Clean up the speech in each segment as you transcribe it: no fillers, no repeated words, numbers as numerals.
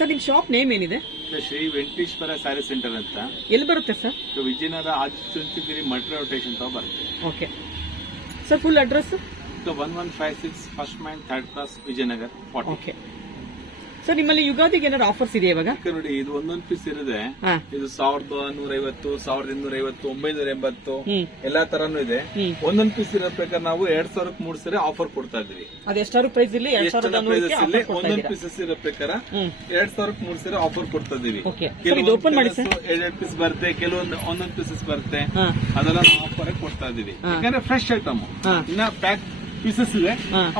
Sir ನಿಮ್ಮ shop name ಏನಿದೆ? Shri Venkateshwara sari centre ಅಂತ. ಎಲ್ಲಿ ಬರುತ್ತೆ sir? Vijayanagara Adichunchanagiri metro station ತಾವ ಬರುತ್ತೆ. Okay sir, full address? 1156 first main 3rd cross Vijayanagara 40. Okay sir, ನಿಮ್ಮಲ್ಲಿ ಯುಗಾದಿಗೆ ಏನಾದ್ರು ಆಫರ್ಸ್ ಇದೆಯಾ ಇವಾಗ? ನೋಡಿ, ಇದು ಒಂದೊಂದು ಪೀಸ್ ಇರುತ್ತೆ. ಇದು 1150, 1250, 980 ಎಲ್ಲಾ ತರಾನು ಇದೆ. ಒಂದೊಂದು ಪೀಸ್ ಇರೋ ಪ್ರಕಾರ ನಾವು 2000ಕ್ಕೆ 3 ಸರಿ ಆಫರ್ ಕೊಡ್ತಾ ಇದ್ವಿ. ಅದೆಷ್ಟಾರು ಪ್ರೈಸ್ ಇಲ್ಲಿ? ಒಂದೊಂದು ಪೀಸಸ್ ಇರೋ ಪ್ರಕಾರ 2000ಕ್ಕೆ 3 ಸರಿ ಆಫರ್ ಕೊಡ್ತಾ ಇದೀವಿ. ಓಪನ್ ಮಾಡಿ ಸರ್. 2 ಪೀಸ್ ಬರುತ್ತೆ, ಕೆಲವೊಂದು ಒಂದೊಂದು ಪೀಸಸ್ ಬರುತ್ತೆ. ಅದೆಲ್ಲ ನಾವು ಆಫರ್ ಕೊಡ್ತಾ ಇದೀವಿ. ಯಾಕಂದ್ರೆ ಫ್ರೆಶ್ ಐಟಮ್ ಇನ್ನ ಪ್ಯಾಕ್ ಪೀಸಸ್ ಇದೆ.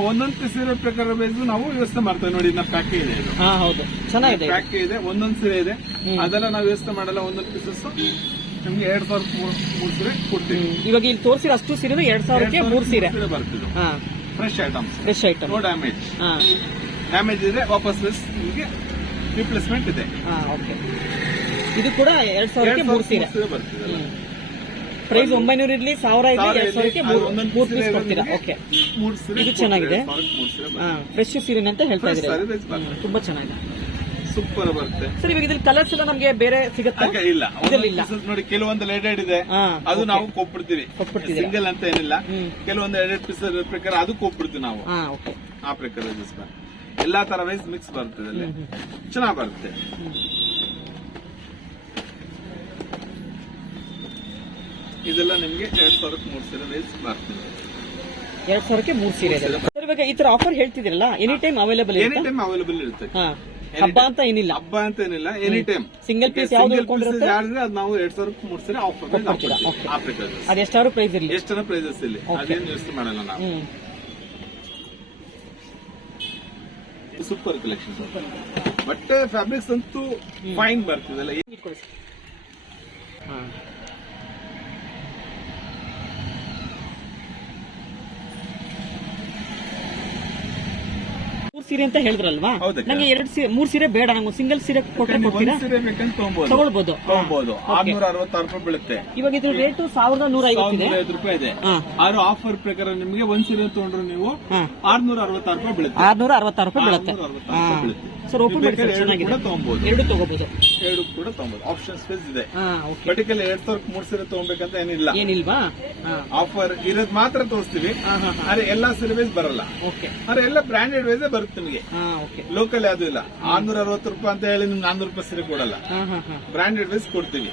ಒಂದೊಂದು ಪೀಸ್ ಇರೋ ಪ್ರಕಾರ ನಾವು ವ್ಯವಸ್ಥೆ ಮಾಡ್ತೇವೆ. ನೋಡಿ, ಇನ್ನ ಪ್ಯಾಕ್ ಇದೆ. ಹೌದು, ಚೆನ್ನಾಗಿದೆ. ಪ್ಯಾಕ್ ಇದೆ, ಒಂದೊಂದು ಸೀರೆ ಇದೆ. ಅದೆಲ್ಲ ನಾವು ವ್ಯವಸ್ಥೆ ಮಾಡಲ್ಲ. ಒಂದೊಂದು ಪೀಸಸ್ ನಿಮ್ಗೆ 2000 ಸೀರೆ ಕೊಡ್ತೀವಿ. ಇವಾಗ ಇಲ್ಲಿ ತೋರಿಸಿರೋ ಅಷ್ಟು ಸೀರೆ 2000ಕ್ಕೆ 3 ಸೀರೆ ಬರ್ತಿದೆ. Fresh items, fresh item, no damage. Damage ಇದೆ ವಾಪಸ್ ನಿಮ್ಗೆ ರಿಪ್ಲೇಸ್ಮೆಂಟ್ ಇದೆ. ಓಕೆ, ಇದು ಕೂಡ 2000ಕ್ಕೆ 3 ಸೀರೆ ಬರ್ತಿದೆ. ಪ್ರೈಸ್ 900 ಇರ್ಲಿ, 1000 ಇರ್ಲಿ, 2000ಕ್ಕೆ 3 ಪೀಸ್ ಕೊಡ್ತೀರಾ? ಓಕೆ, ಇದು ಚೆನ್ನಾಗಿದೆ. ಫ್ರೆಶ್ ಸೀರೆ ಅಂತ ಹೇಳ್ತಾ ಇದ್ದೀರಾ, ತುಂಬಾ ಚೆನ್ನಾಗಿದೆ. ಸೂಪರ್ ಬರುತ್ತೆ ಸರ್. ಇವಾಗ ಇದ್ರಲ್ಲಿ ಕಲರ್ಸ್ ಎಲ್ಲ ನಮಗೆ ಬೇರೆ ಸಿಗುತ್ತೆ? ಇಲ್ಲ, ನೋಡಿ, ಕೆಲವೊಂದು ಲೇಡೆಡ್ ಇದೆ, ಅದು ನಾವು ಕೊಟ್ಬಿಡ್ತೀವಿ. ಸಿಂಗಲ್ ಅಂತ ಏನಿಲ್ಲ, ಕೆಲವೊಂದು 2 ಪೀಸ್ ಪ್ರಕಾರ ಅದು ಕೊಟ್ಬಿಡ್ತೀವಿ ನಾವು. ಆ ಪ್ರಕಾರ ಎಲ್ಲಾ ತರ ವೈಸ್ ಮಿಕ್ಸ್ ಬರ್ತದೆ, ಚೆನ್ನಾಗ್ ಬರುತ್ತೆ. ಇದೆಲ್ಲ ನಿಮ್ಗೆ 2000ಕ್ಕೆ 3 ಸೀರೆ ವೈಸ್ ಬರ್ತದೆ. 2000ಕ್ಕೆ 3 ಸೀರೆ ಇದೆ. ಸರ್, ಇವಾಗ ಈ ತರ ಆಫರ್ ಹೇಳ್ತಿದಿರಲ್ಲ, ಎನಿ ಟೈಮ್ ಅವೈಲೇಬಲ್ ಇರುತ್ತೆ? ಎನಿ ಟೈಮ್ ಅವೈಲೇಬಲ್ ಇರುತ್ತೆ. ಹಬ್ಬ ಅಂತ ಏನಿಲ್ಲ? ಹಬ್ಬ ಅಂತ ಏನಿಲ್ಲ, ಎನಿ ಟೈಮ್. ಸಿಂಗಲ್ ಪೀಸ್ ಯಾವ್ದು ಇಟ್ಕೊಂಡಿರುತ್ತೆ ಅದು ನಾವು 2000ಕ್ಕೆ 3 ಸೀರೆ ಆಫರ್ ಅದು ಎಷ್ಟಾರು ಪ್ರೈಸ್ ಇರಲಿ, ಎಷ್ಟರ ಪ್ರೈಸಸ್ ಇಲ್ಲಿ ಅದೇನು ವ್ಯವಸ್ಥೆ ಮಾಡಲ್ಲ ನಾವು. Super collection. ಬಟ್ಟೆ ಫ್ಯಾಬ್ರಿಕ್ಸ್ ಅಂತೂ ಫೈನ್ ಬರ್ತಿದೆಲ್ಲ. ಸೀರೆ ಅಂತ ಹೇಳಿದ್ರಲ್ವಾ, ನಂಗೆ 3 ಸೀರೆ ಬೇಡ, ನಂಗೆ ಸಿಂಗಲ್ ಸೀರೆ ಕೊಟ್ಟರೆ ಕೊಡ್ತೀರಾ? ತಗೊಳ್ಬಹುದು. 666 ರೂಪಾಯಿ ಬೀಳುತ್ತೆ. ಇವಾಗ ಇದ್ರ ರೇಟ್ 1150 ರೂಪಾಯಿ ಇದೆ. ಆದ್ರೂ ಆಫರ್ ಪ್ರಕಾರ ನಿಮಗೆ ಒಂದ್ ಸೀರೆ ತಗೊಂಡ್ರು ನೀವು 666 ರೂಪಾಯಿ ಬೀಳುತ್ತೆ. 666 ರೂಪಾಯಿ ಬೀಳುತ್ತೆ. ಸರ್, ಓಪನ್ ಮಾಡಿ ಸರ್, ಚೆನ್ನಾಗಿದೆ. ಎರಡು ತಗೋಬಹುದು, ಎರಡು ಕೂಡ ತಗೋಬಹುದು. ಆಪ್ಷನ್ ಸ್ಪೇಸ್ ಇದೆ. ಪರ್ಟಿಕ್ಯುಲರ್ 2000ಕ್ಕೆ 3 ಸೀರೆ ತಗೋಬೇಕಂತ ಏನಿಲ್ವಾ? ಆಫರ್ ಇರೋದು ಮಾತ್ರ ತೋರಿಸ್ತೀವಿ. ಆದ್ರೆ ಎಲ್ಲಾ ಸೀರೆ ವೈಸ್ ಬರಲ್ಲ. ಆದ್ರೆ ಎಲ್ಲ ಬ್ರಾಂಡೆಡ್ ವೈಸ್ ಬರುತ್ತೆ ನಿಮಗೆ. ಲೋಕಲ್ ಯಾವ್ದು ಇಲ್ಲ. 660 ರೂಪಾಯಿ ಅಂತ ಹೇಳಿ ನಿಮ್ಗೆ 400 ರೂಪಾಯಿ ಸೀರೆ ಕೊಡಲ್ಲ. ಬ್ರಾಂಡೆಡ್ ವೈಸ್ ಕೊಡ್ತೀವಿ.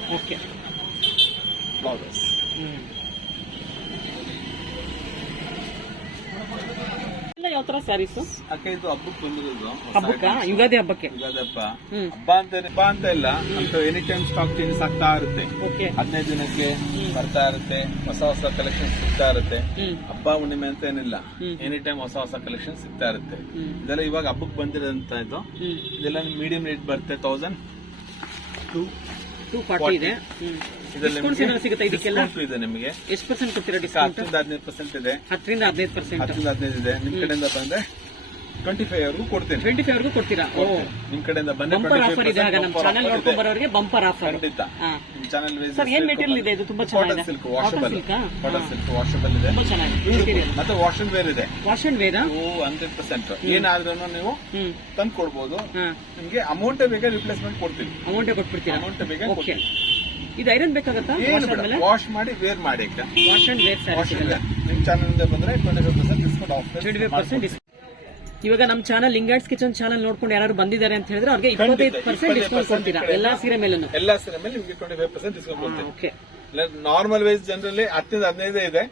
ಯಾವ ತರ ಸ್ಯಾರೀಸ್? ಇದು ಹಬ್ಬಕ್ಕೆ ಬಂದಿರೋದು. ಹಬ್ಬಕ್ಕ? ಯುಗಾದಿ ಹಬ್ಬಕ್ಕೆ? ಯುಗಾದಿ ಹಬ್ಬ ಅಂತ ಇಲ್ಲ, ಅಂತ ಎನಿ ಟೈಮ್ ಸ್ಟಾಕ್ ಚೇಂಜಸ್ ಆಗ್ತಾ ಇರುತ್ತೆ. 15 ದಿನಕ್ಕೆ ಬರ್ತಾ ಇರುತ್ತೆ, ಹೊಸ ಹೊಸ ಕಲೆಕ್ಷನ್ ಸಿಗ್ತಾ ಇರುತ್ತೆ. ಹಬ್ಬ ಹುಣ್ಣಿಮೆ ಅಂತ ಏನಿಲ್ಲ, ಎನಿ ಟೈಮ್ ಹೊಸ ಹೊಸ ಕಲೆಕ್ಷನ್ ಸಿಗ್ತಾ ಇರುತ್ತೆ. ಇದೆಲ್ಲ ಇವಾಗ ಹಬ್ಬಕ್ಕೆ ಬಂದಿರೋದಂತ ಇದು. ಇದೆಲ್ಲ ಮೀಡಿಯಂ ರೇಟ್ ಬರುತ್ತೆ 1240 ಇದೆ. ಸಿಗುತ್ತೆ ಇದಕ್ಕೆಲ್ಲ? ಇದೆ ನಿಮಗೆ. ಎಷ್ಟು ಪರ್ಸೆಂಟ್ ಕೊಡ್ತೀರಾ ಡಿಸ್ಕೌಂಟ್? 10-15% ಇದೆ. 10-15% ಇದೆ. ನಿಮ್ ಕಡೆಯಿಂದ ಬಂದ್ರೆ 25 ವರೆಗೂ ಕೊಡ್ತೇನೆ. 25 ವರೆಗೂ ಕೊಡ್ತೀರಾ? ನಿಮ್ ಕಡೆಯಿಂದ ಬಂದ್ರೆ ಬಂಪರ್ ಆಫರ್ ಇದೆ. ನಮ್ಮ ಚಾನೆಲ್ ನೋಡ್ಕೊಂಡು ಬರೋರಿಗೆ ಬಂಪರ್ ಆಫರ್. ಖಂಡಿತ. ಚಾನೆಲ್ ಸರ್, ಏನ್ ಮೆಟೀರಿಯಲ್ ಇದೆ? ಇದು ತುಂಬಾ ಚೆನ್ನಾಗಿದೆ. ಸಿಲ್ಕ್ ವಾಷಬಲ್ ಇದೆ. ತುಂಬಾ ಚೆನ್ನಾಗಿದೆ. ಮತ್ತೆ ವಾಶ್ ಅಂಡ್ ವೇರ್ ಇದೆ. Wash and wear 100%. ಏನಾದ್ರೂ ನೀವು ತಂದು ಕೊಡ್ಬೋದು. ನಿಮ್ಗೆ ಅಮೌಂಟ್ ಬೇಕಾದ್ರೆ ರಿಪ್ಲೇಸ್ಮೆಂಟ್ ಕೊಡ್ತೀವಿ. ಅಮೌಂಟ್ ಕೊಟ್ಬಿಡ್ತೀರಾ? ಅಮೌಂಟ್ ಬೇಕಾದ್ರೆ ಇದು ಐರನ್ ಬೇಕಾಗತ್ತಾ? ವಾಶ್ ಮಾಡಿ ವೇರ್ ಮಾಡಿ. ವಾಶ್ ಅಂಡ್ ವೇರ್ ನಿಮ್ ಚಾನೆಲ್ ಬಂದ್ರೆ 25% ಡಿಸ್ಕೌಂಟ್ ಆಫರ್. 25% ಡಿಸ್ಕೌಂಟ್. ಇವಾಗ ನಮ್ಮ ಚಾನಲ್ ಲಿಂಗಾಯತ್ಸ್ ಕಿಚನ್ ಚಾನಲ್ ನೋಡ್ಕೊಂಡು ಯಾರು ಬಂದಿದ್ದಾರೆ ಅಂತ ಹೇಳಿದ್ರೆ ಅವ್ರಿಗೆ 25% ಡಿಸ್ಕೌಂಟ್ ಕೊಡ್ತೀರಾ? ಎಲ್ಲಾ ಸೀರೆ ಮೇಲೆ ನಿಮ್ಗೆ 25% ಡಿಸ್ಕೌಂಟ್ ಕೊಡ್ತೀವಿ. ನಾರ್ಮಲ್ ವೈಸ್ ಜನರಲ್ಲಿ 10-15 ಇದೆ.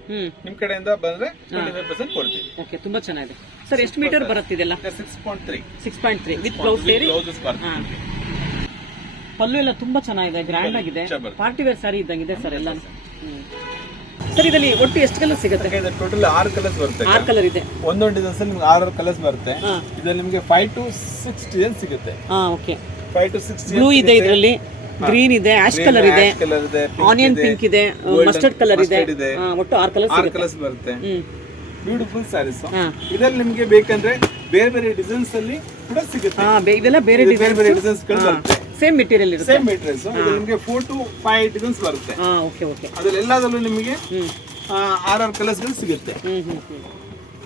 ನಿಮ್ ಕಡೆಯಿಂದ ಬಂದ್ರೆ 25% ಕೊಡ್ತೀವಿ. ಓಕೆ, ತುಂಬಾ ಚೆನ್ನಾಗಿದೆ. ಸರ್, ಎಷ್ಟು ಮೀಟರ್ ಬರುತ್ತೆ ಇದೆಲ್ಲ? 6.3 ವಿತ್ ಬ್ಲೌಸ್ ಸೇರಿ. ಪಲ್ಲು ಎಲ್ಲ ತುಂಬಾ ಚೆನ್ನಾಗಿದೆ, ಗ್ರ್ಯಾಂಡ್ ಆಗಿದೆ. ಪಾರ್ಟಿ ವೇರ್ ಸ್ಯಾರಿ ಇದ್ದಂಗಿದೆ ಸರ್ ಎಲ್ಲ. ಸರ್, ಇದರಲ್ಲಿ ಒಟ್ಟು ಎಷ್ಟು ಕಲರ್ ಸಿಗುತ್ತೆ? ಟೋಟಲ್ 6 ಕಲರ್ಸ್ ಬರುತ್ತೆ. 6 ಕಲರ್ ಇದೆ. ಒಂದೊಂದು ಡಿಸೈನ್ಸ್ ನಿಮ್ಗೆ 6 ಕಲರ್ಸ್ ಬರುತ್ತೆ. ಇದ್ರಲ್ಲಿ ನಿಮ್ಗೆ 5 to 6 ಡಿಸೈನ್ ಸಿಗುತ್ತೆ. 5 to 6 ಬ್ಲೂ ಇದೆ, ಇದರಲ್ಲಿ ಗ್ರೀನ್ ಇದೆ, ಆಶ್ ಕಲರ್ ಇದೆ, ಆನಿಯನ್ ಪಿಂಕ್ ಇದೆ, ಮಸ್ಟರ್ಡ್ ಕಲರ್ ಇದೆ. ಒಟ್ಟು 6 ಕಲರ್ಸ್ ಬರುತ್ತೆ. ಬ್ಯೂಟಿಫುಲ್ ಸ್ಯಾರೀಸ್. ಇದರಲ್ಲಿ ನಿಮ್ಗೆ ಬೇಕಂದ್ರೆ ಬೇರೆ ಬೇರೆ ಡಿಸೈನ್ಸ್ ಅಲ್ಲಿ ಕೂಡ ಸಿಗುತ್ತೆ. ಇದೆಲ್ಲ ಬೇರೆ ಡಿಸೈನ್ಸ್ ಬರುತ್ತೆ. ಸೇಮ್ ಮೆಟೀರಿಯಲ್ ಇರುತ್ತೆ. Same materials. ನಿಮಗೆ 4 to 5 ಡಿಸೈನ್ಸ್ ಬರುತ್ತೆ. ಓಕೆ. ಅದ್ರಲ್ಲಿ ಎಲ್ಲದಲ್ಲೂ ನಿಮಗೆ 6 ಕಲರ್ಸ್ ಸಿಗುತ್ತೆ.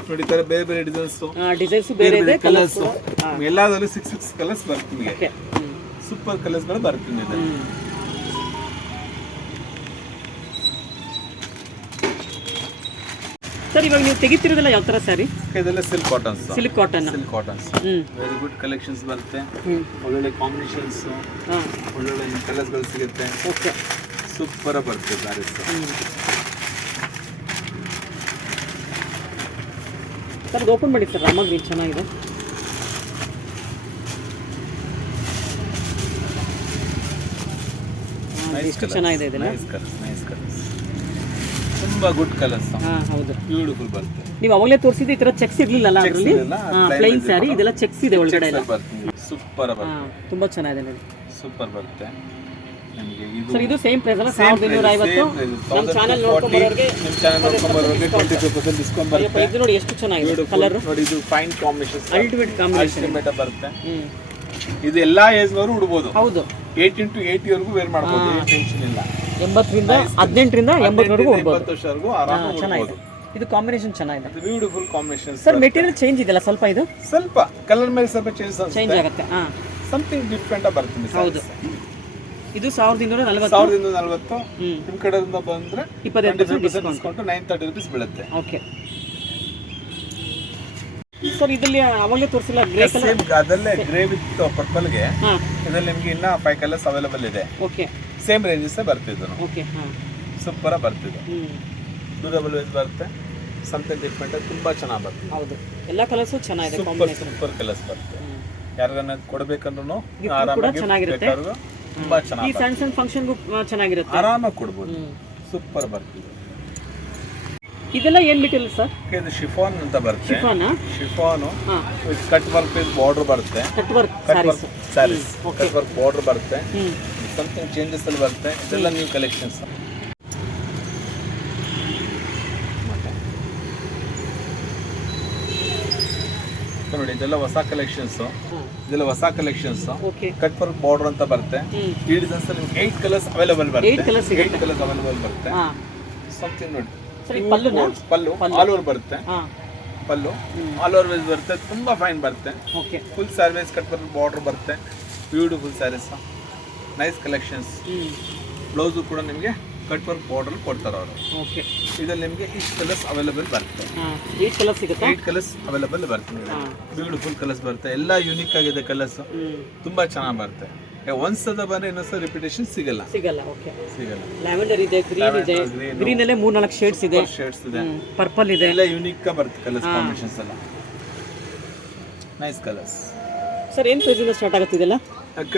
ನೋಡಿ, ಈ ತರ ಬೇರೆ ಬೇರೆ ಡಿಸೈನ್ಸ್, ಡಿಸೈನ್ಸ್ ಬೇರೆ ಇದೆ, ಕಲರ್ಸ್, ಎಲ್ಲದರಲ್ಲೂ 6 ಕಲರ್ಸ್ ಬರುತ್ತೆ ನಿಮಗೆ. ಸೂಪರ್ ಕಲರ್ಸ್ ಗಳು ಬರುತ್ತೆ ನಿಮಗೆ. ಸರ್ ಇವಾಗ ನೀವು ತೆಗಿತಿರೋದಲ್ಲ ಯಾವ ತರ ಸ್ಯಾರಿ? ಇದೆಲ್ಲ silk cottons, silk cotton. Very good collections ಬರುತ್ತೆ. ಒಳ್ಳೊಳ್ಳೆ ಕಾಂಬಿನೇಷನ್ಸ್, ಒಳ್ಳೊಳ್ಳೆ ಕಲರ್ಸ್ ಗಳು ಸಿಗುತ್ತೆ. ಓಕೆ, ಸೂಪರ್ ಬರುತ್ತೆ ಸ್ಯಾರೀಸ್. ಸರ್ ಅದು ಓಪನ್ ಮಾಡಿ ಸರ್, ರಾಮ ಗ್ರೀನ್ ಚೆನ್ನಾಗಿದೆ. ಎಷ್ಟು ಚೆನ್ನಾಗಿದೆ ಇದೆಲ್ಲ. ನೈಸ್ ಕಲರ್ಸ್, ತುಂಬಾ ಗುಡ್ ಕಲರ್ಸ್. ಹೌದು, ಬ್ಯೂಟಿಫುಲ್ ಬರುತ್ತೆ. ನೀವು ಅವಾಗಲೇ ತೋರಿಸಿದ್ದು ಈ ತರ ಚೆಕ್ಸ್ ಇರ್ಲಿಲ್ಲ ಅದರಲ್ಲಿ, ಪ್ಲೈನ್ ಸ್ಯಾರಿ, ಇದೆಲ್ಲ ಚೆಕ್ಸ್ ಇದೆ ಒಳಗಡೆ ಎಲ್ಲ. ಸೂಪರ್ ಬರುತ್ತೆ, ತುಂಬಾ ಚೆನ್ನಾಗಿದೆ ನೋಡಿ. ಸೂಪರ್ ಬರುತ್ತೆ ನಿಮಗೆ. ಸರ್ ಇದು ಸೇಮ್ ಪ್ರೈಸ್ ಅಲ್ಲ, 1250. ನಮ್ಮ ಚಾನೆಲ್ ನೋಡ್ಕೊಂಡು ಬರೋರಿಗೆ 25% ಡಿಸ್ಕೌಂಟ್ ಬರುತ್ತೆ. ಇದು ನೋಡಿ ಎಷ್ಟು ಚೆನ್ನಾಗಿದೆ ಕಲರ್. ನೋಡಿ, ಇದು ಫೈನ್ ಕಾಂಬಿನೇಷನ್, ಅಲ್ಟಿಮೇಟ್ ಕಾಂಬಿನೇಷನ್ ಬರುತ್ತೆ. ಇದು ಎಲ್ಲಾ ಏಜ್ ನವರು ಉಡಬಹುದು. ಹೌದು, 18 to 80 ವರೆಗೂ ವೇರ್ ಮಾಡಬಹುದು, ಏನು ಟೆನ್ಷನ್ ಇಲ್ಲ. 80ರಿಂದ 18ರಿಂದ 80 ವರೆಗೂ ಉಡಬಹುದು. 80 ವರ್ಷವರೆಗೂ ಆರಾಮಾಗಿ ಚೆನ್ನಾಗಿದೆ. ಇದು ಕಾಂಬಿನೇಷನ್ ಚೆನ್ನಾಗಿದೆ, beautiful combination. Sir material change ಇದೆಲ್ಲ ಸ್ವಲ್ಪ, ಇದು ಸ್ವಲ್ಪ ಕಲರ್ ಮೇಲೆ ಸ್ವಲ್ಪ ಚೇಂಜ್ ಆಗುತ್ತೆ. ಸಮಥಿಂಗ್ ಡಿಫರೆಂಟ್ ಬರುತ್ತೆ. ಹೌದು, ಇದು 1240. 1240. ನಿಮ್ಮ ಕಡೆಯಿಂದ ಬಂದ್ರೆ 25% ಡಿಸ್ಕೌಂಟ್, 930 rupees ಬೀಳುತ್ತೆ. ಓಕೆ ಸರ್, ಇದರಲ್ಲಿ ಅವಾಗಲೇ ತೋರಿಸಿಲ್ಲ ಗ್ರೇ ಕಲರ್, ಅದಲ್ಲೇ ಗ್ರೇ ವಿತ್ ಪರ್ಪಲ್ ಗೆ. ಇದರಲ್ಲಿ ನಿಮಗೆ ಇನ್ನ 5 ಕಲರ್ಸ್ ಅವೈಲೇಬಲ್ ಇದೆ. ಓಕೆ, ಸೇಮ್ ರೇಂಜಸ್ ಬರ್ತಿದ್ದು. ಓಕೆ, ಸೂಪರ್ ಬರ್ತಿದ್ದು. ಡ್ಯೂರಬಲ್ ವೇಸ್ ಬರುತ್ತೆ, ಸಮಥಿಂಗ್ ಡಿಫರೆಂಟ್, ತುಂಬಾ ಚೆನ್ನಾಗಿ ಬರ್ತದೆ. ಹೌದು, ಎಲ್ಲ ಕಲರ್ಸ್ ಚೆನ್ನಾಗಿದೆ, ಸೂಪರ್ ಕಲರ್ಸ್ ಬರುತ್ತೆ. ಯಾರಿಗನ್ನ ಕೊಡಬೇಕಂದ್ರೂ ಆರಾಮಾಗಿ ಚೆನ್ನಾಗಿರುತ್ತೆ. ತುಂಬಾ ಚೆನ್ನಾಗಿ, ಈ ಸಣ್ಣ ಸಣ್ಣ ಫಂಕ್ಷನ್ಗೂ ಚೆನ್ನಾಗಿರುತ್ತೆ, ಆರಾಮಾಗಿ ಕೊಡ್ಬೋದು. ಸೂಪರ್ ಬರ್ತಿದೆ. ಇದೆಲ್ಲ ಏನ್ ಮೆಟೀರಿಯಲ್ ಸರ್? ಇದು ಶಿಫಾನ್ ಅಂತ ಬರುತ್ತೆ. ಶಿಫಾನ್ ಕಟ್ ವರ್ಕ್ ಬಾರ್ಡರ್ ಬರುತ್ತೆ. Cut work saris, cut work border ಬರುತ್ತೆ. ಸಮಥಿಂಗ್ ಚೇಂಜಸ್ ಅಲ್ಲಿ ಬರುತ್ತೆ. ಇದೆಲ್ಲ ನ್ಯೂ ಕಲೆಕ್ಷನ್ಸ್. ನೋಡಿ, ಇದೆಲ್ಲ ಹೊಸ ಕಲೆಕ್ಷನ್ಸ್. ಇದೆಲ್ಲ ಹೊಸ ಕಲೆಕ್ಷನ್ಸ್. ಕಟ್ ವರ್ಕ್ ಬಾರ್ಡರ್ ಅಂತ ಬರುತ್ತೆ. ಈ ಡಿಸೈನ್ಸ್ ನಿಮ್ಗೆ 8 ಕಲರ್ಸ್ ಅವೈಲೇಬಲ್ ಬರುತ್ತೆ. 8 ಕಲರ್ಸ್ ಅವೈಲೇಬಲ್ ಬರುತ್ತೆ. ಸಮಥಿಂಗ್ ನೋಡಿ, ಪಲ್ಲು ಆಲ್ ಓವರ್ ಬರುತ್ತೆ. ಪಲ್ಲು ಆಲ್ ಓವರ್ ವೇಸ್ ಬರುತ್ತೆ, ತುಂಬಾ ಫೈನ್ ಬರುತ್ತೆ. Full sarees cut work border ಬರುತ್ತೆ. Beautiful sarees, nice collections. Blouse ಕೂಡ ನಿಮಗೆ ಕಟ್ ವರ್ಕ್ ಬಾರ್ಡರ್ ಕೊಡ್ತಾರೆ ಅವರು. ಇದರಲ್ಲಿ ನಿಮಗೆ 8 ಕಲರ್ಸ್ ಅವೈಲೇಬಲ್ ಬರುತ್ತೆ. 8 ಕಲರ್ಸ್ ಅವೈಲೇಬಲ್ ಬರುತ್ತೆ. ಬ್ಯೂಟಿಫುಲ್ ಕಲರ್ಸ್ ಬರುತ್ತೆ, ಎಲ್ಲ ಯೂನಿಕ್ ಆಗಿದೆ ಕಲರ್ಸ್, ತುಂಬಾ ಚೆನ್ನಾಗಿ ಬರುತ್ತೆ. ಒಂದ್ಸಲ ಬಂದ್ರೆ ಇನ್ನೊಂದ್ಸಲ ರಿಪಿಟೇಷನ್ ಸಿಗಲ್ಲ. ಲ್ಯಾವೆಂಡರ್ ಇದೆ, ಗ್ರೀನ್ ಇದೆ, ಗ್ರೀನ್ ಅಲ್ಲೇ 3-4 ಶೇಡ್ಸ್ ಇದೆ, ಪರ್ಪಲ್ ಇದೆ, ಎಲ್ಲ ಯೂನಿಕ್ ಬರುತ್ತೆ ಕಲರ್ಸ್ ಕಾಂಬಿನೇಷನ್ಸ್ ಎಲ್ಲ. Nice colours. ಸರ್ ಏನ್ ಪ್ರೈಸ್ ಇಂದ ಸ್ಟಾರ್ಟ್ ಆಗುತ್ತೆ ಇದೆಲ್ಲ? ಅಕ್ಕ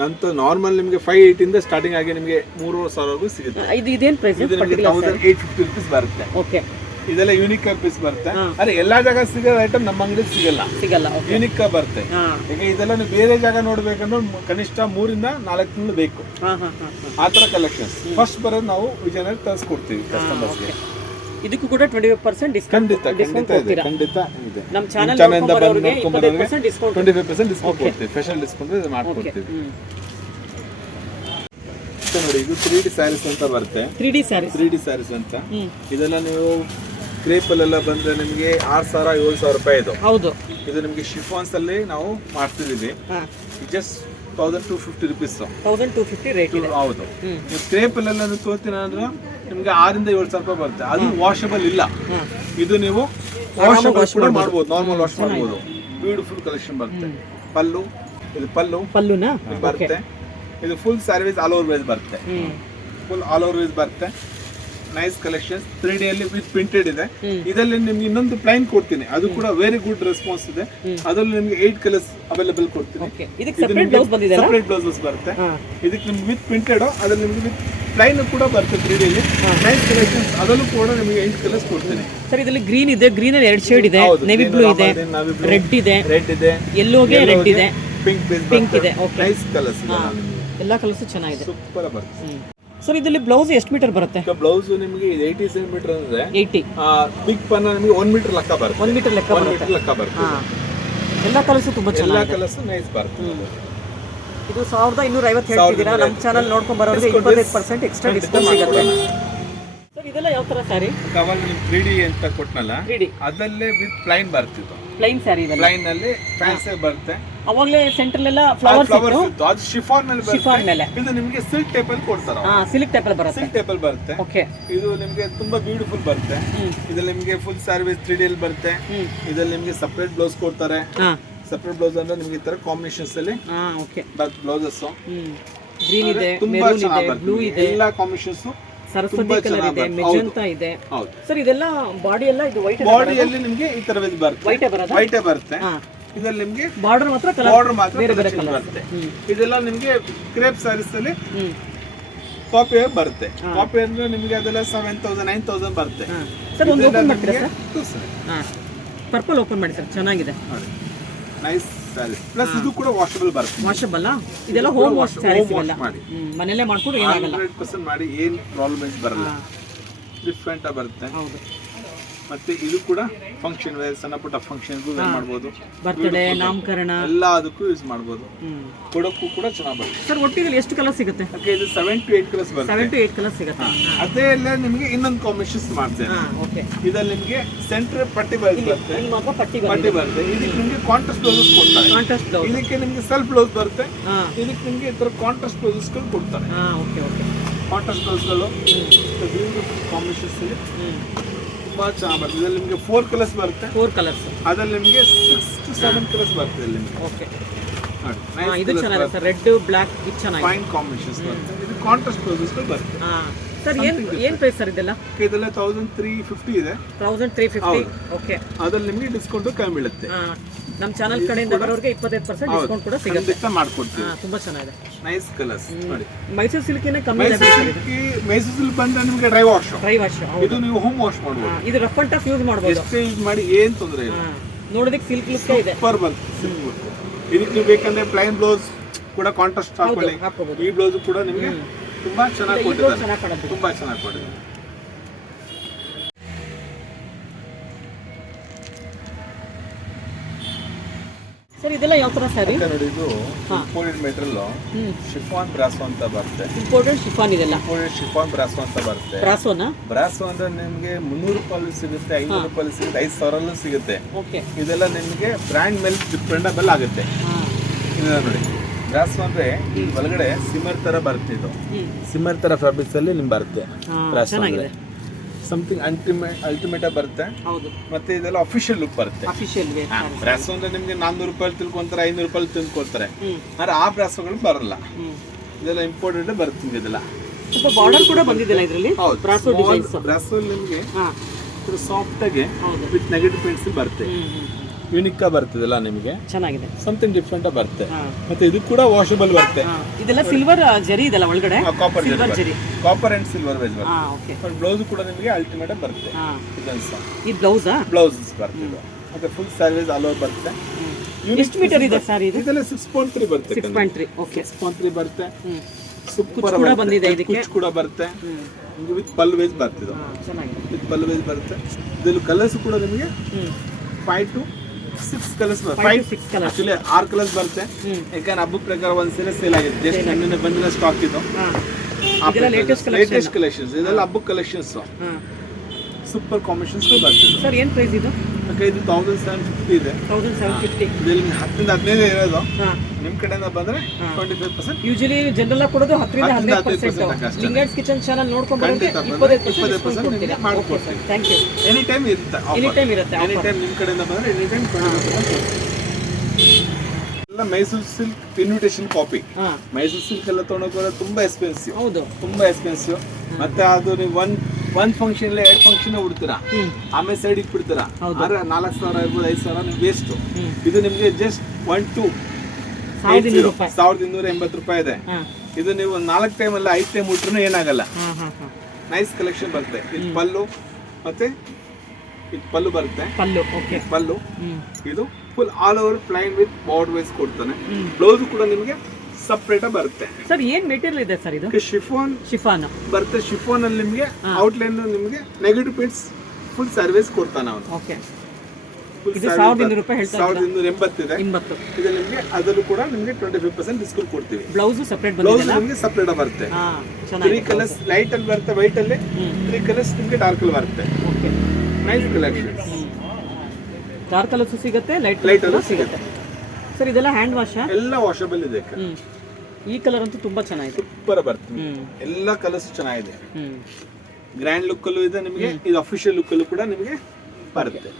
ನಂತ ನಾರ್ಮಲ್ ನಿಮಗೆ 580 ಇಂದ ಸ್ಟಾರ್ಟಿಂಗ್ ಆಗಿ ನಿಮಗೆ 3,000 ವರೆಗೂ ಸಿಗುತ್ತೆ. ಇದು ಇದೇನ್ ಪ್ರೈಸ್? 1850 rupees ಬರುತ್ತೆ. ಓಕೆ, ಇದೆಲ್ಲ ಯೂನಿಕ್ ಪೀಸ್ ಬರುತ್ತೆ. ಅರೆ ಎಲ್ಲಾ ಜಾಗ ಸಿಗೋ ಐಟಮ್ ನಮ್ಮ ಅಂಗಡಿ ಸಿಗಲ್ಲ. ಯೂನಿಕ್ ಬರುತ್ತೆ. ಈಗ ಇದೆಲ್ಲ ನೀವು ಬೇರೆ ಜಾಗ ನೋಡ್ಬೇಕಂದ್ರೆ ಕನಿಷ್ಠ 3 ಇಂದ 4 ತಿಂಗಳು ಬೇಕು. ಆ ತರ ಕಲೆಕ್ಷನ್ಸ್ ಫಸ್ಟ್ ಬರೋದು ನಾವು ವಿಜಯನಗರ ತರಿಸ್ಕೊಡ್ತೀವಿ ಕಸ್ಟಮರ್ಸ್ಗೆ. ಇದಕ್ಕೂ ಕೂಡ 25% ಡಿಸ್ಕೌಂಟ್. ಖಂಡಿತ ಇದೆ. ನಮ್ಮ ಚಾನೆಲ್ ನೋಡ್ಕೊಂಡ್ಬರೋರಿಗೆ 25% ಡಿಸ್ಕೌಂಟ್. 25% ಡಿಸ್ಕೌಂಟ್ ಕೊಡ್ತೀವಿ. ಸ್ಪೆಷಲ್ ಡಿಸ್ಕೌಂಟ್ ಮಾಡ್ಕೊಡ್ತೀವಿ. ನೋಡಿ, ಇದು 3D ಸ್ಯಾರೀಸ್ ಅಂತ ಬರುತ್ತೆ. 3D ಸ್ಯಾರೀಸ್ ಅಂತ. ಇದೆಲ್ಲ ನೀವು ಕ್ರೇಪ್ ಅಲ್ಲೆಲ್ಲ ಬಂದ್ರೆ ನಿಮಗೆ 6,000-7,000 ರೂಪಾಯಿ ಇದು. ಹೌದು, ಇದು ನಿಮಗೆ ಶಿಫಾನ್ಸ್ ಅಲ್ಲಿ ನಾವು ಮಾಡ್ತಿದೀವಿ. Just 1,250 rupees. 1,250 ರೇಟ್ ಇದೆ. ಹೌದು, ನೀವು ಕ್ರೇಪ್ ಅಲ್ಲೆಲ್ಲ ತೋರ್ತೀನಿ ಅಂದ್ರೆ ನಿಮ್ಗೆ 6,000-7,000 ರೂಪಾಯಿ ಬರುತ್ತೆ. ಅದು ವಾಷಬಲ್ ಇಲ್ಲ. ಇದು ನೀವು ವಾಷಬಲ್ ಮಾಡಬಹುದು, ನಾರ್ಮಲ್ ವಾಶ್ ಮಾಡಬಹುದು. ಬ್ಯೂಟಿಫುಲ್ ಕಲೆಕ್ಷನ್ ಬರುತ್ತೆ. ಪಲ್ಲು, ಇದು ಪಲ್ಲುನ ಬರುತ್ತೆ. ಇದು full saris all over ways ಬರುತ್ತೆ. ಫುಲ್ ಆಲ್ ಓವರ್ ವೇಸ್ ಬರುತ್ತೆ. Nice collections. 3D ಅಲ್ಲಿ ವಿತ್ ಪ್ರಿಂಟೆಡ್ ಇದೆ. ಇದರಲ್ಲಿ ನಿಮ್ಗೆ ಇನ್ನೊಂದು ಪ್ಲೈನ್ ಕೊಡ್ತೀನಿ, ಅದು ಕೂಡ ವೆರಿ ಗುಡ್ ರೆಸ್ಪಾನ್ಸ್ ಇದೆ. ಅದರಲ್ಲಿ ನಿಮ್ಗೆ 8 ಕಲರ್ಸ್ ಅವೈಲೇಬಲ್ ಕೊಡ್ತೀನಿ. ಸಪರೇಟ್ ಬ್ಲೌಸಸ್ ಬರುತ್ತೆ. ಇದಕ್ಕೆ ನಿಮ್ಗೆ ವಿತ್ ಪ್ರಿಂಟೆಡ್, ಅದ್ರಲ್ಲಿ ನಿಮ್ಗೆ ವಿತ್ ಪ್ಲೈನ್ ಕೂಡ ಬರುತ್ತೆ 3D ಅಲ್ಲಿ. Nice collections. ಅದರಲ್ಲೂ ಕೂಡ ನಿಮಗೆ 8 ಕಲರ್ಸ್ ಕೊಡ್ತೀನಿ. ಸರ್ ಇದರಲ್ಲಿ ಗ್ರೀನ್ ಇದೆ, ಗ್ರೀನ್ ಅಲ್ಲಿ 2 ಶೇಡ್ ಇದೆ, ನೇವಿ ಬ್ಲೂ ಇದೆ, ರೆಡ್ ಇದೆ, ಯೆಲ್ಲೋಗೆ ರೆಡ್ ಇದೆ, ಪಿಂಕ್ ಇದೆ. Nice colours. ಎಲ್ಲಾ ಕಲರ್ಸ್ ಚೆನ್ನಾಗಿದೆ, ಸೂಪರ್ ಬರುತ್ತೆ. ಸರ್ ಇದರಲ್ಲಿ ಬ್ಲೌಸ್ ಎಷ್ಟು ಮೀಟರ್ ಬರುತ್ತೆ? ಬ್ಲೌಸ್ ನಿಮಗೆ 80 ಸೆಂಟಿಮೀಟರ್ ಅಂದ್ರೆ 80. ಬಿಗ್ ಪನ್ನ ನಿಮಗೆ 1 ಮೀಟರ್ ಲೆಕ್ಕ ಬರುತ್ತೆ. 1 ಮೀಟರ್ ಲೆಕ್ಕ ಬರುತ್ತೆ. ಎಲ್ಲ ಕಲರ್ಸ್ ತುಂಬಾ ಚೆನ್ನಾಗಿದೆ. ಎಲ್ಲ ಕಲರ್ಸ್ ನೈಸ್ ಬರುತ್ತೆ. ಇದು 1,250 ಹೇಳ್ತಿದ್ದೀರಾ. ನಮ್ಮ ಚಾನಲ್ ನೋಡ್ಕೊಂಡು ಬರೋರಿಗೆ 25% ಎಕ್ಸ್ಟ್ರಾ ಡಿಸ್ಕೌಂಟ್ ಸಿಗುತ್ತೆ. ಸರ್ ಇದೆಲ್ಲ ಯಾವ ತರ ಸ್ಯಾರಿ? ಅವಾಗ ನೀವು 3D ಅಂತ ಕೊಟ್ನಲ್ಲ 3D ಅದಲ್ಲೇ ವಿತ್ ಪ್ಲೈನ್ ಬರ್ತಿತ್ತು. ಪ್ಲೈನ್ ಸ್ಯಾರಿ ಇದೆಲ್ಲ ಪ್ಲೈನ್ ಅಲ್ಲಿ ಫ್ಯಾನ್ಸಿ ಬರುತ್ತೆ. ಅವಾಗಲೇ ಸೆಂಟ್ರಲ್ ಎಲ್ಲ ಫ್ಲವರ್ಸ್ ಫ್ಲವರ್ಸ್ ಇತ್ತು. ಅದು ಶಿಫಾನ್ ಮೇಲೆ ಶಿಫಾನ್ ಮೇಲೆ. ಇದು ನಿಮಗೆ ಸಿಲ್ಕ್ ಟೈಪ್ ಅಲ್ಲಿ ಕೊಡ್ತಾರೆ. ಸಿಲ್ಕ್ ಟೈಪ್ ಅಲ್ಲಿ ಬರುತ್ತೆ. ಸಿಲ್ಕ್ ಟೈಪ್ ಅಲ್ಲಿ ಬರುತ್ತೆ. ಓಕೆ. ಇದು ನಿಮಗೆ ತುಂಬಾ ಬ್ಯೂಟಿಫುಲ್ ಬರುತ್ತೆ. ಇದ್ರಲ್ಲಿ ನಿಮಗೆ ಫುಲ್ ಸರ್ವಿಸ್ 3D ಅಲ್ಲಿ ಬರುತ್ತೆ. ಇದ್ರಲ್ಲಿ ನಿಮಗೆ ಸಪರೇಟ್ ಬ್ಲೌಸ್ ಕೊಡ್ತಾರೆ. ಸಪರೇಟ್ ಬ್ಲೌಸ್ ಅಂದ್ರೆ ನಿಮಗೆ ಈ ತರ ಕಾಂಬಿನೇಷನ್ಸ್ ಅಲ್ಲಿ ಓಕೆ ಬ್ಲೌಸಸ್ ಗ್ರೀನ್ ಇದೆ, ತುಂಬಾ ಮೆರೂನ್ ಇದೆ, ಚೆನ್ನಾಗಿ ಬ್ಲೂ ಇದೆ, ಎಲ್ಲಾ ಕಾಂಬಿನೇಷನ್ಸ್ ಸರಸ್ವತಿ ಕಲರ್ ಇದೆ, ಮೆಜೆಂಟಾ ಇದೆ. ಸರ್ ಇದೆಲ್ಲ ಬಾಡಿ ಎಲ್ಲ ಇದು ವೈಟ್ ಬಾಡಿಯಲ್ಲಿ ನಿಮಗೆ ಈ ತರ ಬರುತ್ತೆ. ವೈಟೇ ಬರೋದಾ? ವೈಟೇ ಬರುತ್ತೆ. ಇದ್ರಲ್ಲಿ ನಿಮಗೆ ಬಾರ್ಡರ್ ಮಾತ್ರ ಕಲರ್ ಬಾರ್ಡರ್ ಮಾತ್ರ ಬೇರೆ ಬೇರೆ colour ಕಲರ್ ಬರುತ್ತೆ. ಇದೆಲ್ಲ ನಿಮಗೆ ಕ್ರೇಪ್ ಸ್ಯಾರೀಸ್ ಅಲ್ಲಿ ಕಾಪಿ ಬರುತ್ತೆ. ಕಾಪಿ ಅಂದ್ರೆ ನಿಮಗೆ ಅದೆಲ್ಲ 7000 9000 ಬರುತ್ತೆ. ಸರ್ ಒಂದು ಓಪನ್ ಮಾಡ್ತೀರಾ ಸರ್? ಪರ್ಪಲ್ ಓಪನ್ ಮಾಡಿ ಸರ್, ಚೆನ್ನಾಗಿದೆ. ನೈಸ್ ಸ್ಯಾರೀಸ್ ಪ್ಲಸ್ ಇದು ಕೂಡ ವಾಷಬಲ್ ಬರುತ್ತೆ. ವಾಷಬಲ್ ಇದೆಲ್ಲ ಹೋಮ್ ವಾಶ್ ಸ್ಯಾರೀಸ್ ಇವೆಲ್ಲ ಮಾಡಿ ಮನೆಯಲ್ಲೇ ಮಾಡ್ಕೊಂಡು ಏನಾಗಲ್ಲ. 100% ಮಾಡಿ ಏನು ಪ್ರಾಬ್ಲಮ್ ಬರಲ್ಲ. ಡಿಫ್ರೆಂಟ್ ಆಗಿ ಬರುತ್ತೆ. ಹೌದು. ಮತ್ತೆ ಇದು ಕೂಡ ಫಂಕ್ಷನ್ ವೇರ್, ಸಣ್ಣ ಪುಟ್ಟ ಫಂಕ್ಷನ್ಗೂ ಯೂಸ್ ಮಾಡಬಹುದು. ಬರ್ತ್ಡೇ, ನಾಮಕರಣ ಎಲ್ಲದಕ್ಕೂ ಯೂಸ್ ಮಾಡಬಹುದು. ಕೊಡಕ್ಕೂ ಕೂಡ ಚೆನ್ನಾಗಿ ಬರುತ್ತೆ. ಸರ್ ಒಟ್ಟಿಗೆ ಎಷ್ಟು ಕಲರ್ಸ್ ಸಿಗುತ್ತೆ? ಇದು 7 to 8 ಕಲರ್ಸ್ ಬರುತ್ತೆ. 7 to 8 ಕಲರ್ಸ್ ಸಿಗುತ್ತೆ. ಅದೇ ಎಲ್ಲ ನಿಮಗೆ ಇನ್ನೊಂದು ಕಾಂಬಿನೇಷನ್ಸ್ ಮಾಡ್ತೇನೆ. ಓಕೆ. ಇದರಲ್ಲಿ ನಿಮಗೆ ಸೆಂಟರ್ ಪಟ್ಟಿ ಬರುತ್ತೆ. ಇಲ್ಲಿ ಮಾತ್ರ ಪಟ್ಟಿ ಬರುತ್ತೆ. ಇದಕ್ಕೆ ನಿಮಗೆ ಕಾಂಟ್ರಾಸ್ಟ್ ಬ್ಲೌಸಸ್ ಕೊಡ್ತಾರೆ. Contrast blouse. ಇದಕ್ಕೆ ನಿಮಗೆ ಸೆಲ್ಫ್ ಬ್ಲೌಸ್ ಬರುತ್ತೆ. ಇದಕ್ಕೆ ನಿಮಗೆ ಈ ತರ ಕಾಂಟ್ರಾಸ್ಟ್ ಬ್ಲೌಸಸ್ ಗಳು ಕೊಡ್ತಾರೆ. Okay okay. ಕಾಂಟ್ರಾಸ್ಟ್ ಬ್ಲೌಸ್ಗಳು ಬ್ಯೂಟಿಫುಲ್ ಕಾಂಬಿನೇಷನ್ಸ್ ಇದೆ. ತುಂಬಾ ಚೆನ್ನಾಗಿ ಬರುತ್ತೆ. ಇದರಲ್ಲಿ ನಿಮಗೆ 4 ಕಲರ್ಸ್ ಬರುತ್ತೆ. 4 ಕಲರ್ಸ್. ಅದರಲ್ಲಿ ನಿಮಗೆ 6 to 7 ಕಲರ್ಸ್ ಬರುತ್ತೆ ಇಲ್ಲಿ ನಿಮಗೆ. ಓಕೆ. ಇದು ಚೆನ್ನಾಗಿದೆ ಸರ್, ರೆಡ್ ಬ್ಲಾಕ್ ಇದು ಚೆನ್ನಾಗಿದೆ. ಫೈನ್ ಕಾಂಬಿನೇಷನ್ಸ್ ಬರುತ್ತೆ. ಇದು ಕಾಂಟ್ರಾಸ್ಟ್ ಬ್ಲೌಸಸ್ ಬರುತ್ತೆ. ಸರ್ ಏನು ಪ್ರೈಸ್ ಸರ್ ಇದೆಲ್ಲ? ಇದೆಲ್ಲ 1350 ಇದೆ. 1350. ಓಕೆ. ಅದರಲ್ಲಿ ನಿಮಗೆ ಡಿಸ್ಕೌಂಟ್ ಕಮ್ಮಿ ಬೀಳುತ್ತೆ. ನಮ್ಮ ಚಾನಲ್ ಕಡೆಯಿಂದ ಬರೋರಿಗೆ 25% ಡಿಸ್ಕೌಂಟ್ ಕೂಡ ಸಿಗುತ್ತೆ. ಖಂಡಿತ ಮಾಡ್ಕೊಡ್ತೀವಿ. ತುಂಬಾ ಚೆನ್ನಾಗಿದೆ. ನೈಸ್ ಕಲರ್ಸ್ ನೋಡಿ. ಮೈಸೂರು ಸಿಲ್ಕಿನ ಕಮ್ಮಿ ಇದೆ. ಮೈಸೂರು ಸಿಲ್ಕ್ ಬಂದ್ರೆ ನಿಮಗೆ ಡ್ರೈ ವಾಶ್. ಇದು ನೀವು ಹೋಮ್ ವಾಶ್ ಮಾಡಬಹುದು. ಇದು ರಫ್ ಅಂಡ್ ಟಫ್ ಯೂಸ್ ಮಾಡಬಹುದು. ಎಷ್ಟೇ ಯೂಸ್ ಮಾಡಿ ಏನು ತೊಂದರೆ ಇಲ್ಲ. ನೋಡೋದಕ್ಕೆ ಸಿಲ್ಕ್ ಲುಕ್ ಇದೆ. ಸೂಪರ್ ಬರುತ್ತೆ. ಇದಕ್ಕೆ ನೀವು ಬೇಕಂದ್ರೆ ಪ್ಲೈನ್ ಬ್ಲೌಸ್ ಕೂಡ ಕಾಂಟ್ರಾಸ್ಟ್ ಹಾಕೊಳ್ಳಿ. ಈ ಬ್ಲೌಸ್ ಕೂಡ ನಿಮಗೆ ತುಂಬಾ ಚೆನ್ನಾಗಿ ಕೊಟ್ಟಿದ್ದಾರೆ. ತುಂಬಾ ಚೆನ್ನಾಗಿ ಕೊಟ್ಟಿದ್ದಾರೆ. ಸರ್ ಇದೆಲ್ಲ ಯಾವ ತರ ಸ್ಯಾರಿ? ನೋಡಿ ಇದು ಇಂಪೋರ್ಟೆಡ್ ಮೆಟೀರಿಯಲ್ ಶಿಫಾನ್ ಬ್ರಾಸೋ ಅಂತ ಬರುತ್ತೆ. ಇಂಪೋರ್ಟೆಡ್ ಶಿಫಾನ್ ಇದೆಲ್ಲ. ಇಂಪೋರ್ಟೆಡ್ ಶಿಫಾನ್ ಬ್ರಾಸೋ ಅಂತ ಬರುತ್ತೆ. ಬ್ರಾಸೋನಾ? ಬ್ರಾಸೋ ಅಂದ್ರೆ ನಿಮಗೆ 300 ರೂಪಾಯಿ ಸಿಗುತ್ತೆ, 500 ರೂಪಾಯಿ ಸಿಗುತ್ತೆ, 5000 ಸಿಗುತ್ತೆ. ಓಕೆ. ಇದೆಲ್ಲ ನಿಮಗೆ ಬ್ರ್ಯಾಂಡ್ ಮೇಲೆ ಡಿಪೆಂಡಬಲ್ ಆಗುತ್ತೆ. ಇದನ್ನ ನೋಡಿ, ಬ್ರಾಸೋ ಅಂದ್ರೆ ಈ ಒಳಗಡೆ ಸಿಮರ್ ತರ ಬರುತ್ತೆ. ಇದು ಸಿಮರ್ ತರ ಫ್ಯಾಬ್ರಿಕ್ಸ್ ಅಲ್ಲಿ ನಿಮ್ಗೆ ಬರುತ್ತೆ. ಬ್ರಾಸೋ ಅಂದ್ರೆ ಸಮಥಿಂಗ್ ಅಲ್ಟಿಮೇಟ್ ಬರುತ್ತೆ. ಹೌದು. ಮತ್ತೆ ಇದೆಲ್ಲ ಅಫಿಷಿಯಲ್ ಲುಕ್ ಬರುತ್ತೆ. Official wear. ಬ್ರಾಸೋ ಅಂದ್ರೆ ನಿಮಗೆ 400 ರೂಪಾಯಿ ತಿಳ್ಕೊಂತಾರೆ, 500 ರೂಪಾಯಿ ತಿಳ್ಕೊಳ್ತಾರೆ. ಆದ್ರೆ ಆ ಬ್ರಾಸೋಗಳು ಬರಲ್ಲ. ಇದೆಲ್ಲ ಇಂಪೋರ್ಟೆಡ್ ಬರುತ್ತೆ. ಇದೆಲ್ಲ ಸ್ವಲ್ಪ ಬಾರ್ಡರ್ ಕೂಡ ಬಂದಿದೆಲ್ಲ ಇದರಲ್ಲಿ. Brasso designs. ಬ್ರಾಸೋ ನಿಮಗೆ ಸಾಫ್ಟ್ ಆಗಿ ವಿತ್ ನೆಗೆಟಿವ್ ಪೇಂಟ್ಸ್ ಬರುತ್ತೆ. ಯೂನಿಕ್ ಬರ್ತದಲ್ಲ ನಿಮಗೆ, ಚೆನ್ನಾಗಿದೆ. ಸಮಥಿಂಗ್ ಡಿಫ್ರೆಂಟ್ ಬರುತ್ತೆ. ಮತ್ತೆ ಇದು ಕೂಡ ವಾಷಬಲ್ ಬರುತ್ತೆ. ಇದೆಲ್ಲ ಸಿಲ್ವರ್ ಜರಿ ಇದೆಲ್ಲ ಒಳಗಡೆ. ಕಾಪರ್ ಜರಿ, ಕಾಪರ್ ಅಂಡ್ ಸಿಲ್ವರ್ ವೇಜ್ ಬರುತ್ತೆ. ಓಕೆ. ಬ್ಲೌಸ್ ಕೂಡ ನಿಮಗೆ ಅಲ್ಟಿಮೇಟ್ ಬರುತ್ತೆ. ಈ ಬ್ಲೌಸ್ ಬರ್ತದೆ. ಮತ್ತೆ ಫುಲ್ ಸರ್ವಿಸ್ ಆಲ್ ಓವರ್ ಬರುತ್ತೆ. ಎಷ್ಟು ಮೀಟರ್ ಇದೆ ಸರ್ ಇದು? ಇದೆಲ್ಲ 6.3 ಬರುತ್ತೆ. 6.3. ಓಕೆ. 6.3 ಬರುತ್ತೆ. ಸೂಪರ್ ಕೂಡ ಬಂದಿದೆ. ಇದಕ್ಕೆ ಕುಚ್ ಕೂಡ ಬರುತ್ತೆ. ವಿತ್ ಪಲ್ಲು ವೇಜ್ ಬರ್ತದೆ. ಚೆನ್ನಾಗಿದೆ. ವಿತ್ ಪಲ್ಲು ವೇಜ್ ಬರುತ್ತೆ. ಇದರಲ್ಲಿ ಕಲರ್ಸ್ ಕೂಡ ನಿಮಗೆ 5 to 6 ಕಲರ್ಸ್ ಬರುತ್ತೆ. 5 to 6 ಕಲರ್ಸ್. ಆಕ್ಚುಲಿ 6 ಕಲರ್ಸ್ ಬರುತ್ತೆ. ಯಾಕಂದ್ರೆ ಹಬ್ಬ ಪ್ರಕಾರ ಒಂದ್ ಸೇಲ್ ಆಗಿದೆ. ಜಸ್ಟ್ ನಿನ್ನೆ ಬಂದಿರೋ ಸ್ಟಾಕ್ ಇದು. ಇದೆಲ್ಲ ಲೇಟೆಸ್ಟ್ ಕಲೆಕ್ಷನ್ಸ್. ಇದೆಲ್ಲ ಹಬ್ಬ ಕಲೆಕ್ಷನ್ಸ್. ಸೂಪರ್ ಕಾಂಬಿನೇಷನ್ಸ್ ಬರ್ತದೆ. ಸರ್ ಏನು ಪ್ರೈಸ್ ಇದು? ಇದು 1750 ಇದೆ. 1750. ಇದರಲ್ಲಿ 10 ರಿಂದ 15 ಇರೋದು. ನಿಮ್ಮ ಕಡೆಯಿಂದ ಬಂದ್ರೆ 25%. ಯೂಶುವಲಿ ಜನರಲ್ ಕೊಡೋದು 10 ರಿಂದ 15%. ಲಿಂಗರ್ಸ್ ಕಿಚನ್ ಚಾನಲ್ ನೋಡ್ಕೊಂಡು ಬಂದ್ರೆ 25% ಮಾಡ್ಕೊಡ್ತೀವಿ. Thank you. ಎನಿ ಟೈಮ್ ಇರುತ್ತೆ. ಎನಿ ಟೈಮ್ ನಿಮ್ಮ ಕಡೆಯಿಂದ ಬಂದ್ರೆ ಎನಿ ಟೈಮ್ 25%. ಎಲ್ಲ Mysore silk invitation copy. Mysore silk ಎಲ್ಲ ತಗೊಂಡೋಗೋದ್ರೆ ತುಂಬಾ ಎಕ್ಸ್ಪೆನ್ಸಿವ್. ಹೌದು, ತುಂಬಾ ಎಕ್ಸ್ಪೆನ್ಸಿವ್. ಮತ್ತೆ ಅದು ನೀವು ಒಂದ್ ಫಂಕ್ಷನ್ ಇಲ್ಲ 2 ಫಂಕ್ಷನ್ ಉಡ್ತೀರಾ, ಆಮೇಲೆ ಸೈಡ್ ಇಟ್ಬಿಡ್ತೀರಾ. ಆದ್ರೆ 4000 ಇರ್ಬೋದು, 5000 ನೀವು ವೇಸ್ಟ್. ಇದು ನಿಮ್ಗೆ ಜಸ್ಟ್ 1280 ರೂಪಾಯಿ ಇದೆ. ಇದು ನೀವು 4 ಟೈಮ್ ಅಲ್ಲ 5 ಟೈಮ್ ಉಟ್ರೂ ಏನಾಗಲ್ಲ. ನೈಸ್ ಕಲೆಕ್ಷನ್ ಬರುತ್ತೆ. ಇದು ಪಲ್ಲು, ಮತ್ತೆ ಇದು ಪಲ್ಲು ಬರುತ್ತೆ. ಪಲ್ಲು ಇದು full all over plain with border wise ಕೊಡ್ತಾನೆ. ಬ್ಲೌಸ್ ಕೂಡ ನಿಮಗೆ ಸಪರೇಟ್ ಬರುತ್ತೆ. ಸರ್ ಏನ್ ಮೆಟೀರಿಯಲ್ ಇದೆ ಸರ್ ಇದು? ಶಿಫಾನ್ ಬರುತ್ತೆ. ಶಿಫಾನ್ ಅಲ್ಲಿ ನಿಮಗೆ ಔಟ್ಲೈನ್ ನಿಮಗೆ ನೆಗೆಟಿವ್ ಪೇಂಟ್ಸ್ ಫುಲ್ ಸರ್ವಿಸ್ ಕೊಡ್ತಾನೆ ಅವನು. ಓಕೆ. ಇದು 1200 ರೂಪಾಯಿ ಹೇಳ್ತಾ ಇದ್ದೀರಾ? 1280 ಇದೆ. 80. ಇದು ನಿಮಗೆ ಅದರಲ್ಲೂ ಕೂಡ ನಿಮಗೆ 25% ಡಿಸ್ಕೌಂಟ್ ಕೊಡ್ತೀವಿ. ಬ್ಲೌಸ್ ಸಪರೇಟ್ ಬ್ಲೌಸ್ ಬಂದಿದೆ. ನಿಮಗೆ ಸಪರೇಟ್ ಬರುತ್ತೆ. ಹಾ 3 ಚೆನ್ನಾಗಿದೆ. ಕಲರ್ಸ್ ಲೈಟ್ ಅಲ್ಲಿ ಬರುತ್ತೆ, ವೈಟ್ ಅಲ್ಲಿ 3 ಕಲರ್ಸ್ ನಿಮಗೆ ಡಾರ್ಕ್ ಅಲ್ಲಿ ಬರುತ್ತೆ. Okay. Nice collection. Dark colours ಸಿಗುತ್ತೆ, ಲೈಟ್ ಲೈಟ್ ಕಲರ್ ಅಲ್ಲಿ ಸಿಗುತ್ತೆ. ಸರ್ ಇದೆಲ್ಲ ಹ್ಯಾಂಡ್ ವಾಶ್? ಎಲ್ಲ ವಾಷಬಲ್ ಇದೆ. ಈ ಕಲರ್ ಅಂತೂ ತುಂಬಾ ಚೆನ್ನಾಗಿದೆ. ಸೂಪರ್ ಬರ್ತದೆ. ಎಲ್ಲ ಕಲರ್ಸ್ ಚೆನ್ನಾಗಿದೆ. ಹ್ಮ್ ಗ್ರ್ಯಾಂಡ್ ಲುಕ್ ಅಲ್ಲೂ ಇದೆ ನಿಮಗೆ, ಇದು ಅಫಿಷಿಯಲ್ ಲುಕ್ ಅಲ್ಲೂ ಕೂಡ ನಿಮಗೆ ಬರುತ್ತೆ.